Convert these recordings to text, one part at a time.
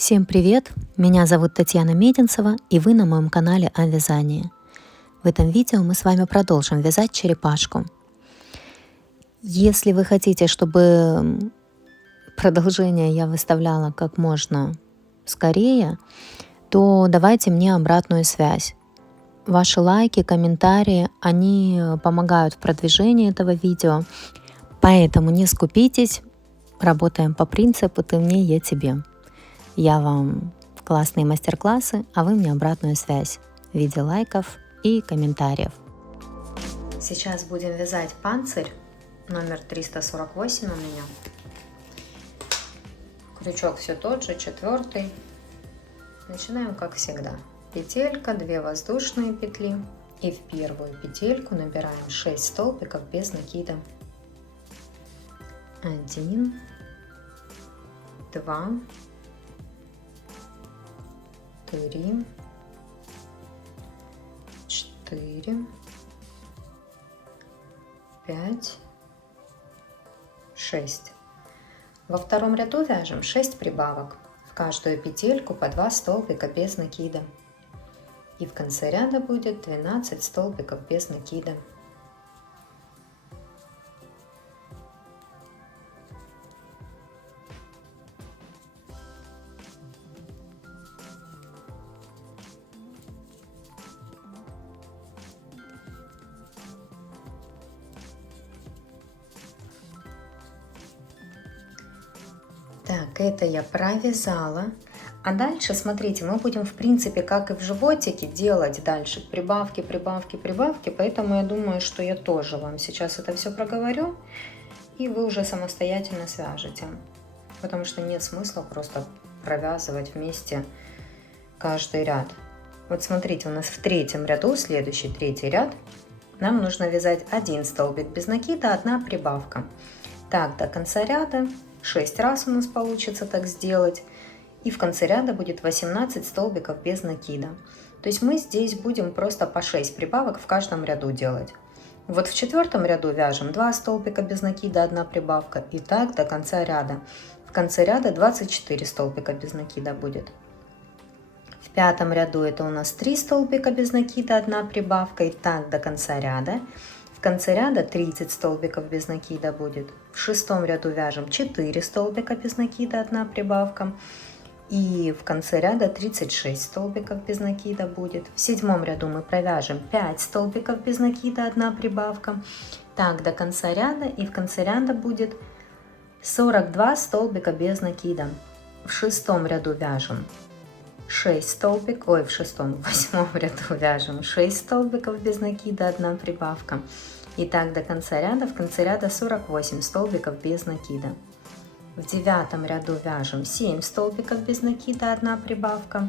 Всем привет! Меня зовут Татьяна Мединцева, и вы на моем канале о вязании. В этом видео мы с вами продолжим вязать черепашку. Если вы хотите, чтобы продолжение я выставляла как можно скорее, то давайте мне обратную связь. Ваши лайки, комментарии, они помогают в продвижении этого видео, поэтому не скупитесь, работаем по принципу «ты мне, я тебе». Я вам классные мастер-классы, а вы мне обратную связь в виде лайков и комментариев. Сейчас будем вязать панцирь номер 348 у меня. Крючок все тот же, 4. Начинаем как всегда. Петелька, 2 воздушные петли, и в первую петельку набираем 6 столбиков без накида. 1, 2, 3, 4, 5, 6. Во втором ряду вяжем 6 прибавок. В каждую петельку по 2 столбика без накида. И в конце ряда будет 12 столбиков без накида. Так, это я провязала. А дальше, смотрите, мы будем, в принципе, как и в животике, делать дальше прибавки, прибавки, прибавки. Поэтому я думаю, что я тоже вам сейчас это все проговорю, и вы уже самостоятельно свяжете. Потому что нет смысла просто провязывать вместе каждый ряд. Вот смотрите, у нас в третьем ряду, следующий третий ряд, нам нужно вязать 1 столбик без накида, 1 прибавка. Так, до конца ряда 6 раз у нас получится так сделать. И в конце ряда будет 18 столбиков без накида. То есть мы здесь будем просто по 6 прибавок в каждом ряду делать. Вот в 4 ряду вяжем 2 столбика без накида, 1 прибавка. И так до конца ряда. В конце ряда 24 столбика без накида будет. В 5 ряду это у нас 3 столбика без накида, 1 прибавка. И так до конца ряда. В конце ряда 30 столбиков без накида будет. В 6 ряду вяжем 4 столбика без накида, 1 прибавка. И в конце ряда 36 столбиков без накида будет. В 7 ряду мы провяжем 5 столбиков без накида, 1 прибавка. Так до конца ряда. И в конце ряда будет 42 столбика без накида. В 6 ряду вяжем 6 столбиков, в 8 ряду вяжем 6 столбиков без накида, 1 прибавка. И так до конца ряда. В конце ряда 48 столбиков без накида. В 9 ряду вяжем 7 столбиков без накида, 1 прибавка.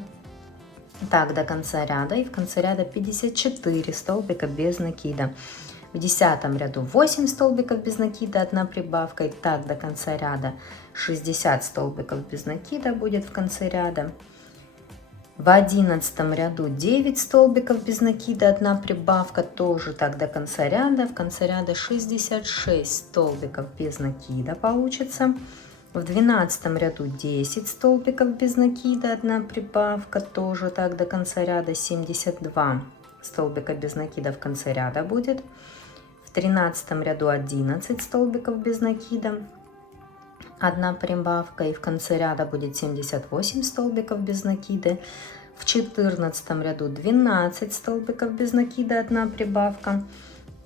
Так до конца ряда. И в конце ряда 54 столбика без накида. В 10 ряду 8 столбиков без накида, 1 прибавка. И так до конца ряда 60 столбиков без накида будет в конце ряда. В 11 ряду 9 столбиков без накида, 1 прибавка, тоже так до конца ряда. В конце ряда 66 столбиков без накида получится. В 12 ряду 10 столбиков без накида, 1 прибавка, тоже так до конца ряда. 72 столбика без накида в конце ряда будет. В 13 ряду 11 столбиков без накида, 1 прибавка, и в конце ряда будет 78 столбиков без накида. В 14 ряду 12 столбиков без накида, 1 прибавка.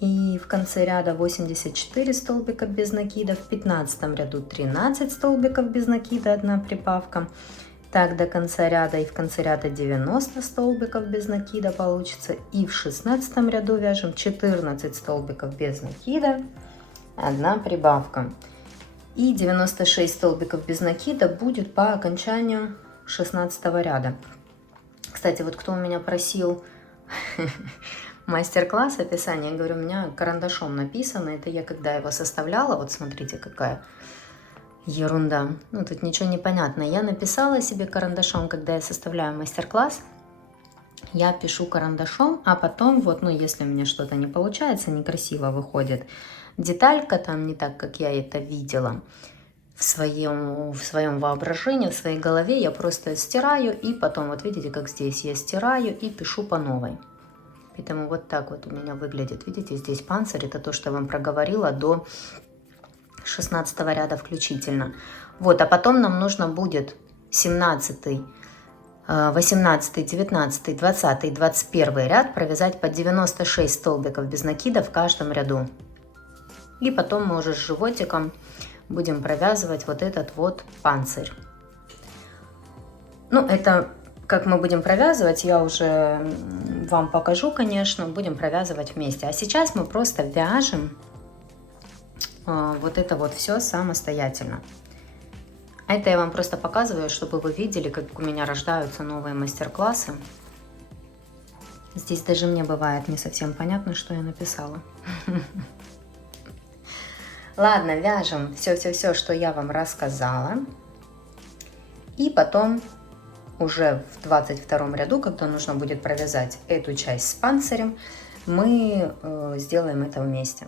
И в конце ряда 84 столбика без накида. В 15 ряду 13 столбиков без накида, 1 прибавка. Так до конца ряда. И в конце ряда 90 столбиков без накида получится. И в 16 ряду вяжем 14 столбиков без накида, 1 прибавка. И 96 столбиков без накида будет по окончанию 16 ряда. Кстати, вот кто у меня просил мастер-класс описание, я говорю, у меня карандашом написано. Это я когда его составляла, вот смотрите, какая ерунда. Ну, тут ничего не понятно. Я написала себе карандашом, когда я составляю мастер-класс. Я пишу карандашом, а потом вот, ну, если у меня что-то не получается, некрасиво выходит деталька там не так, как я это видела, в своем воображении, в своей голове. Я просто стираю и потом, вот видите, как здесь я стираю и пишу по новой. Поэтому вот так вот у меня выглядит. Видите, здесь панцирь, это то, что я вам проговорила, до 16 ряда включительно. Вот, а потом нам нужно будет 17, 18, 19, 20, 21 ряд провязать по 96 столбиков без накида в каждом ряду. И потом мы уже с животиком будем провязывать вот этот вот панцирь. Ну, это как мы будем провязывать, я уже вам покажу, конечно, будем провязывать вместе. А сейчас мы просто вяжем вот это вот все самостоятельно. А это я вам просто показываю, чтобы вы видели, как у меня рождаются новые мастер-классы. Здесь даже мне бывает не совсем понятно, что я написала. Ладно, вяжем все-все-все, что я вам рассказала. И потом уже в 22 ряду, когда нужно будет провязать эту часть с панцирем, мы сделаем это вместе.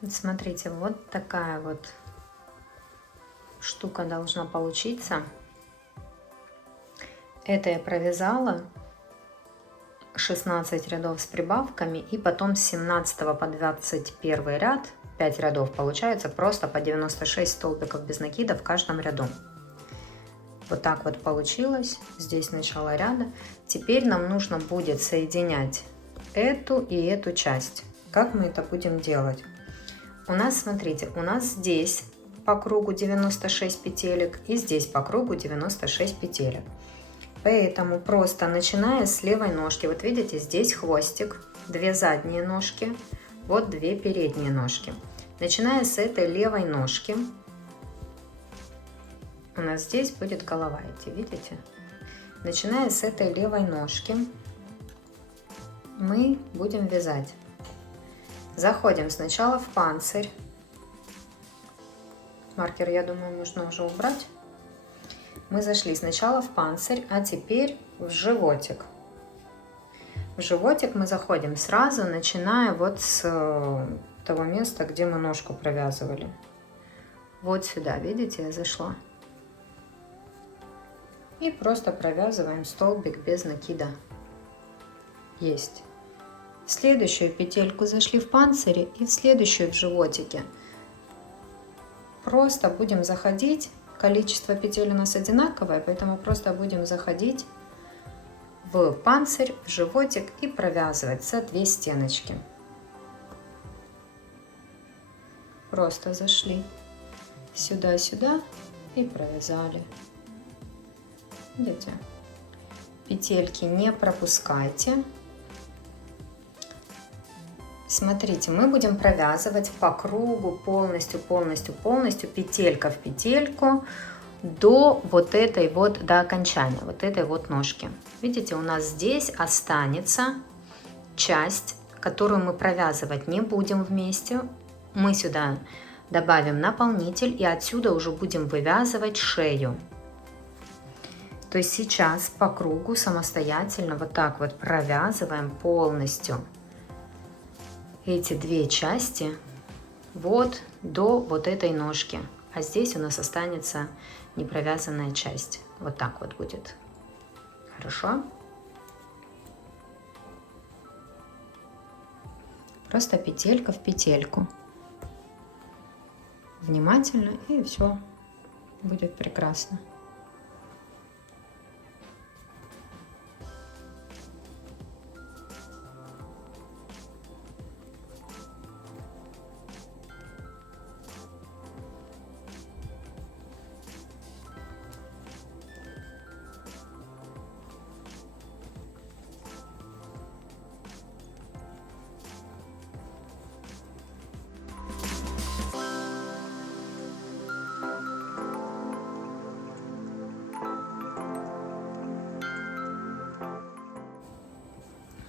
Вот смотрите, вот такая вот штука должна получиться. Это я провязала 16 рядов с прибавками, и потом с 17 по 21 ряд 5 рядов получается просто по 96 столбиков без накида в каждом ряду. Вот так вот получилось. Здесь начало ряда. Теперь нам нужно будет соединять эту и эту часть. Как мы это будем делать? У нас, смотрите, у нас здесь по кругу 96 петелек и здесь по кругу 96 петелек. Поэтому просто начиная с левой ножки, вот видите, здесь хвостик, 2 задние ножки, вот 2 передние ножки. Начиная с этой левой ножки, у нас здесь будет голова идти, видите? Начиная с этой левой ножки, мы будем вязать. Заходим сначала в панцирь. Маркер, я думаю, можно уже убрать. Мы зашли сначала в панцирь, а теперь в животик. В животик мы заходим сразу, начиная вот с того места, где мы ножку провязывали. Вот сюда, видите, я зашла. И просто провязываем столбик без накида. Есть. В следующую петельку зашли в панцире и в следующую в животике. Просто будем заходить. Количество петель у нас одинаковое, поэтому просто будем заходить в панцирь, в животик и провязывать за 2 стеночки. Просто зашли сюда-сюда и провязали. Видите? Петельки не пропускайте. Смотрите, мы будем провязывать по кругу полностью, петелька в петельку до вот этой вот, до окончания, вот этой вот ножки. Видите, у нас здесь останется часть, которую мы провязывать не будем вместе. Мы сюда добавим наполнитель и отсюда уже будем вывязывать шею. То есть сейчас по кругу самостоятельно вот так вот провязываем полностью эти 2 части вот до вот этой ножки. А здесь у нас останется непровязанная часть. Вот так вот будет. Хорошо? Просто петелька в петельку. Внимательно, и все будет прекрасно.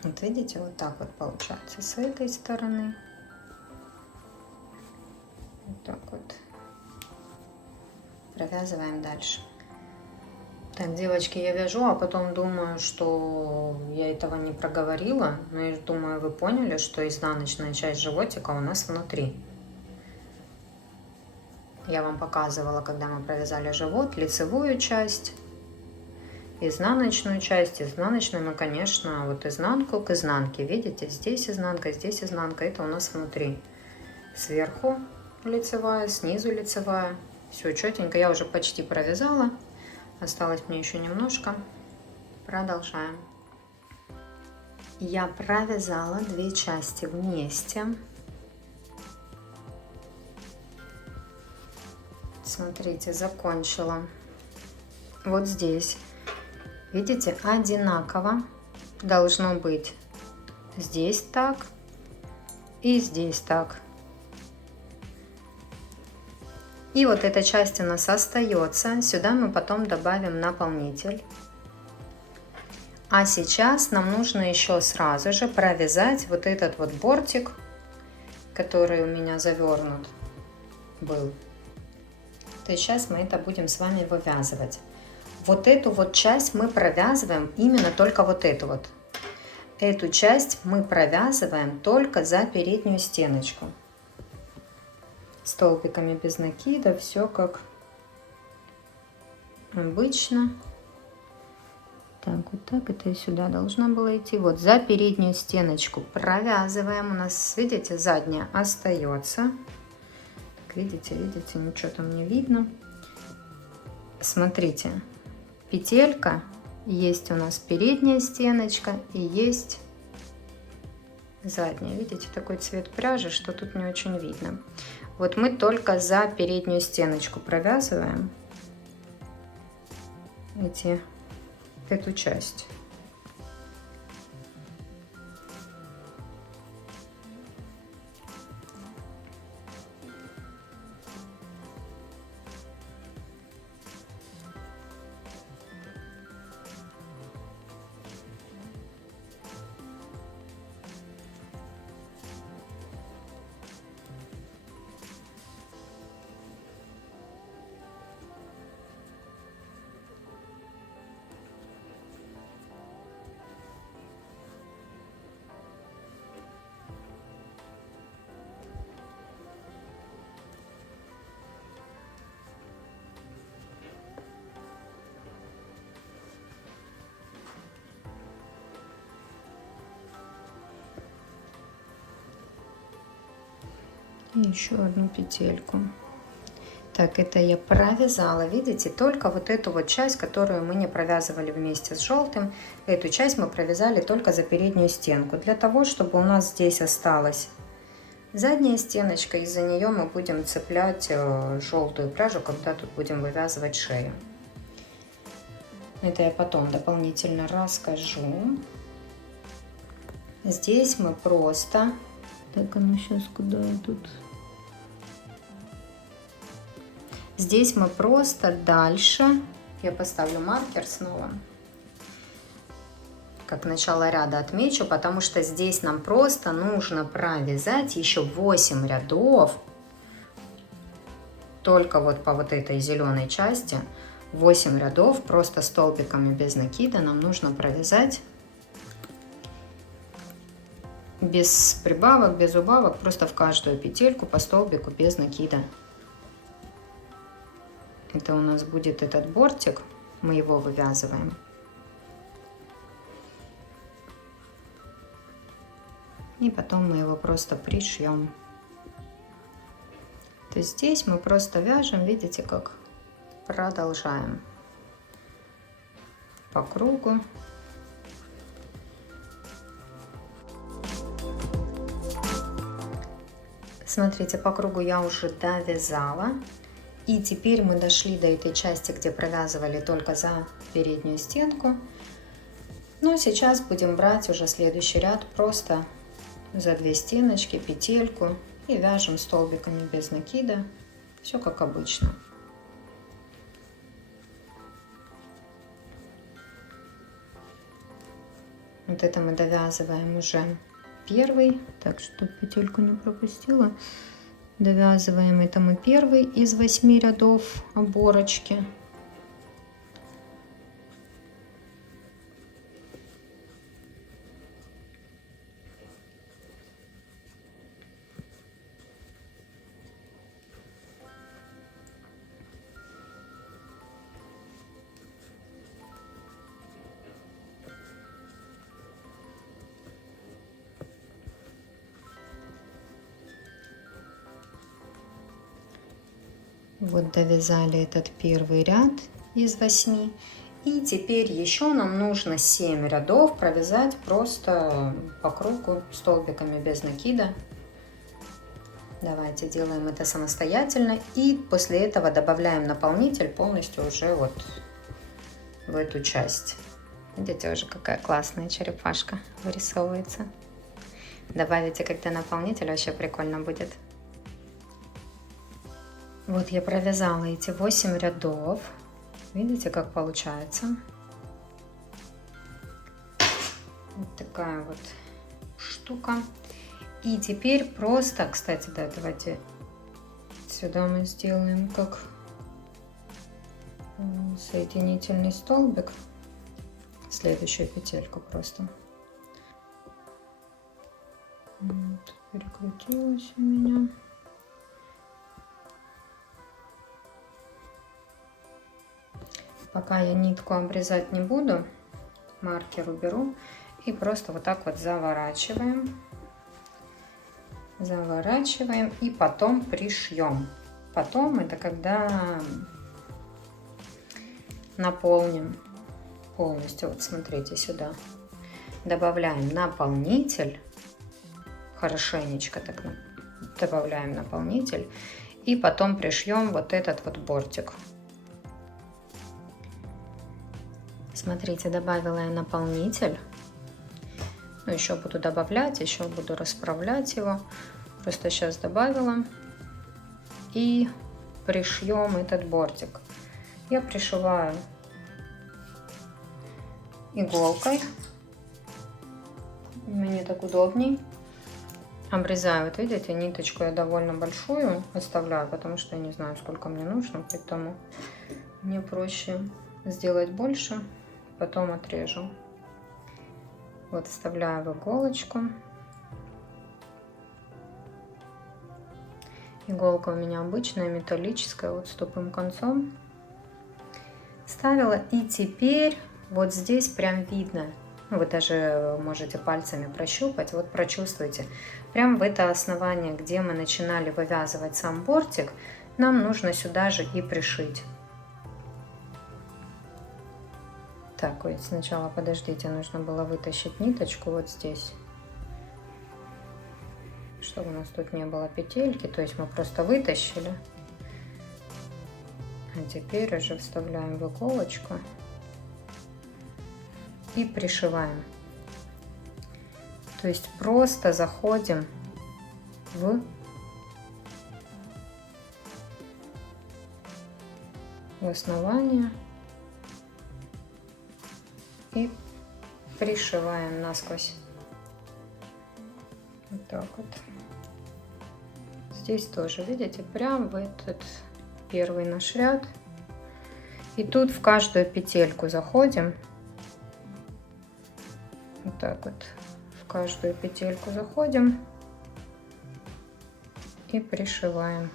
Вот видите, вот так вот получается с этой стороны. Вот так вот. Провязываем дальше. Так, девочки, я вяжу, а потом думаю, что я этого не проговорила. Но я думаю, вы поняли, что изнаночная часть животика у нас внутри. Я вам показывала, когда мы провязали живот, лицевую часть, изнаночную часть. Изнаночную мы, конечно, вот изнанку к изнанке. Видите, здесь изнанка, здесь изнанка. Это у нас внутри. Сверху лицевая, снизу лицевая. Все четенько. Я уже почти провязала. Осталось мне еще немножко. Продолжаем. Я провязала 2 части вместе. Смотрите, закончила. Вот здесь, видите, одинаково должно быть. Здесь так и здесь так. И вот эта часть у нас остается. Сюда мы потом добавим наполнитель. А сейчас нам нужно еще сразу же провязать вот этот вот бортик, который у меня завернут был. То есть сейчас мы это будем с вами вывязывать. Вот эту вот часть мы провязываем, именно только вот эту вот. Эту часть мы провязываем только за переднюю стеночку. Столбиками без накида, все как обычно. Так, вот так это и сюда должно было идти. Вот за переднюю стеночку провязываем. У нас, видите, задняя остается. Видите, ничего там не видно. Смотрите, петелька, есть у нас передняя стеночка и есть задняя. Видите, такой цвет пряжи, что тут не очень видно. Вот мы только за переднюю стеночку провязываем эту часть. И еще одну петельку. Так, это я провязала, видите, только вот эту вот часть, которую мы не провязывали вместе с желтым, эту часть мы провязали только за переднюю стенку, для того, чтобы у нас здесь осталась задняя стеночка, и за нее мы будем цеплять желтую пряжу, когда тут будем вывязывать шею. Это я потом дополнительно расскажу. Здесь мы просто... Так, а ну сейчас куда я тут... Здесь мы просто дальше, я поставлю маркер снова, как начало ряда отмечу, потому что здесь нам просто нужно провязать еще 8 рядов, только вот по вот этой зеленой части, 8 рядов, просто столбиками без накида нам нужно провязать, без прибавок, без убавок, просто в каждую петельку по столбику без накида. Это у нас будет этот бортик, мы его вывязываем. И потом мы его просто пришьем. То есть здесь мы просто вяжем, видите, как продолжаем по кругу. Смотрите, по кругу я уже довязала. И теперь мы дошли до этой части, где провязывали только за переднюю стенку. Но сейчас будем брать уже следующий ряд просто за 2 стеночки, петельку и вяжем столбиками без накида. Все как обычно. Вот это мы довязываем уже первый. Так, что петельку не пропустила. Довязываем это мы первый из 8 рядов оборочки. Вот довязали этот первый ряд из 8. И теперь еще нам нужно 7 рядов провязать просто по кругу столбиками без накида. Давайте делаем это самостоятельно. И после этого добавляем наполнитель полностью уже вот в эту часть. Видите, уже какая классная черепашка вырисовывается. Добавите когда наполнитель, вообще прикольно будет. Вот я провязала эти 8 рядов. Видите, как получается? Вот такая вот штука. И теперь просто, кстати, да, давайте сюда мы сделаем как соединительный столбик. Следующую петельку просто. Вот, перекрутилась у меня. Пока я нитку обрезать не буду, маркер уберу и просто вот так вот заворачиваем. Заворачиваем и потом пришьем. Потом это когда наполним полностью. Вот смотрите сюда. Добавляем наполнитель. Хорошенечко так добавляем наполнитель. И потом пришьем вот этот вот бортик. Смотрите, добавила я наполнитель. Ну, еще буду добавлять, еще буду расправлять его. Просто сейчас добавила. И пришьем этот бортик. Я пришиваю иголкой. Мне так удобней. Обрезаю, вот видите, ниточку я довольно большую оставляю, потому что я не знаю, сколько мне нужно, поэтому мне проще сделать больше. Потом отрежу. Вот вставляю в иголочку. Иголка у меня обычная, металлическая, вот с тупым концом. Ставила, и теперь вот здесь прям видно. Вы даже можете пальцами прощупать, вот прочувствуйте. Прям в это основание, где мы начинали вывязывать сам бортик, нам нужно сюда же и пришить. Так, вот сначала, подождите, нужно было вытащить ниточку вот здесь, чтобы у нас тут не было петельки, то есть мы просто вытащили. А теперь уже вставляем в иголочку и пришиваем. То есть просто заходим в основание и пришиваем насквозь. Вот так вот. Здесь тоже, видите, прям в этот первый наш ряд. И тут в каждую петельку заходим. Вот так вот. В каждую петельку заходим и пришиваем.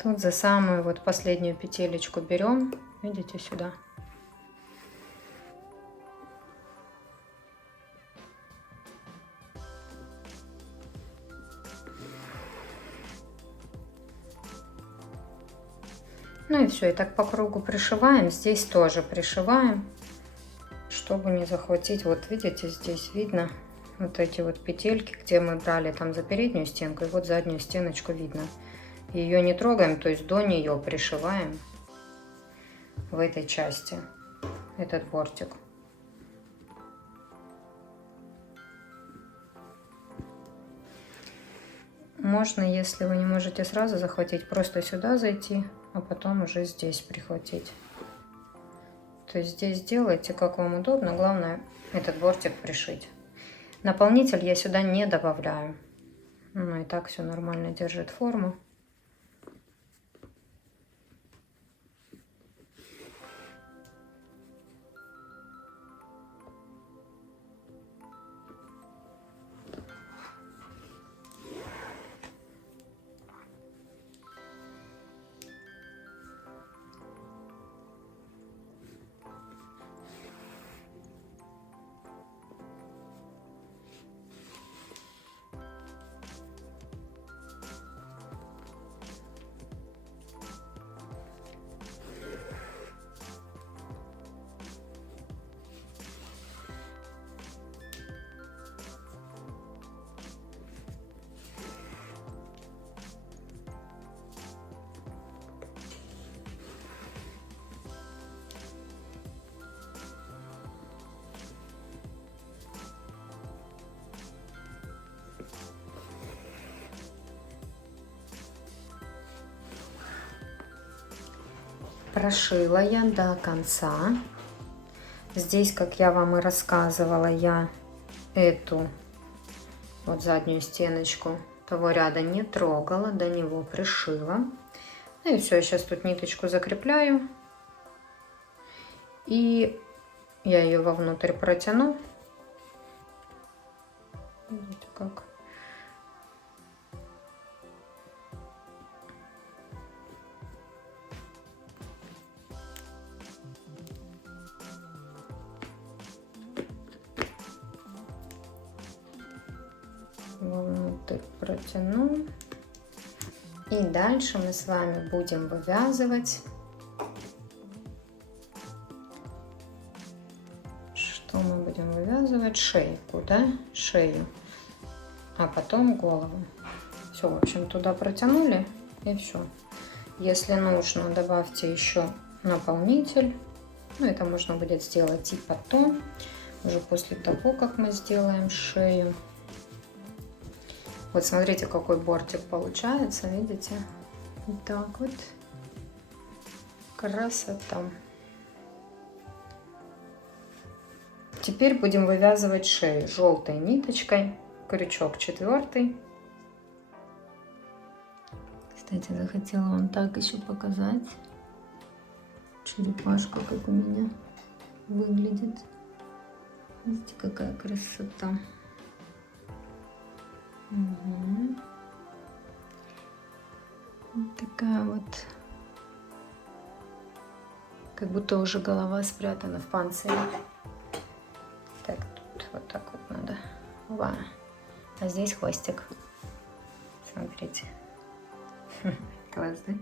Тут за самую вот последнюю петелечку берем, видите, сюда. Ну и все, и так по кругу пришиваем. Здесь тоже пришиваем, чтобы не захватить. Вот видите, здесь видно вот эти вот петельки, где мы брали там за переднюю стенку, и вот заднюю стеночку видно. Ее не трогаем, то есть до нее пришиваем в этой части этот бортик. Можно, если вы не можете сразу захватить, просто сюда зайти, а потом уже здесь прихватить. То есть здесь делайте, как вам удобно, главное этот бортик пришить. Наполнитель я сюда не добавляю. Ну и так все нормально держит форму. Прошила я до конца. Здесь, как я вам и рассказывала, я эту вот заднюю стеночку того ряда не трогала, до него пришила. Ну и все, я сейчас тут ниточку закрепляю. И я ее вовнутрь протяну. Видите, как? Вовнутрь протяну. И дальше мы с вами будем вывязывать. Что мы будем вывязывать? Шейку, да? Шею. А потом голову. Все, в общем, туда протянули и все. Если нужно, добавьте еще наполнитель. Ну, это можно будет сделать и потом, уже после того, как мы сделаем шею. Вот смотрите, какой бортик получается, видите? Вот так вот. Красота. Теперь будем вывязывать шею желтой ниточкой. Крючок 4. Кстати, захотела вам так еще показать. Черепашка, как у меня выглядит. Видите, какая красота. Угу. Вот такая вот. Как будто уже голова спрятана в панцире. Так, тут вот так вот надо. Ва. А здесь хвостик. Смотрите. Класс, да?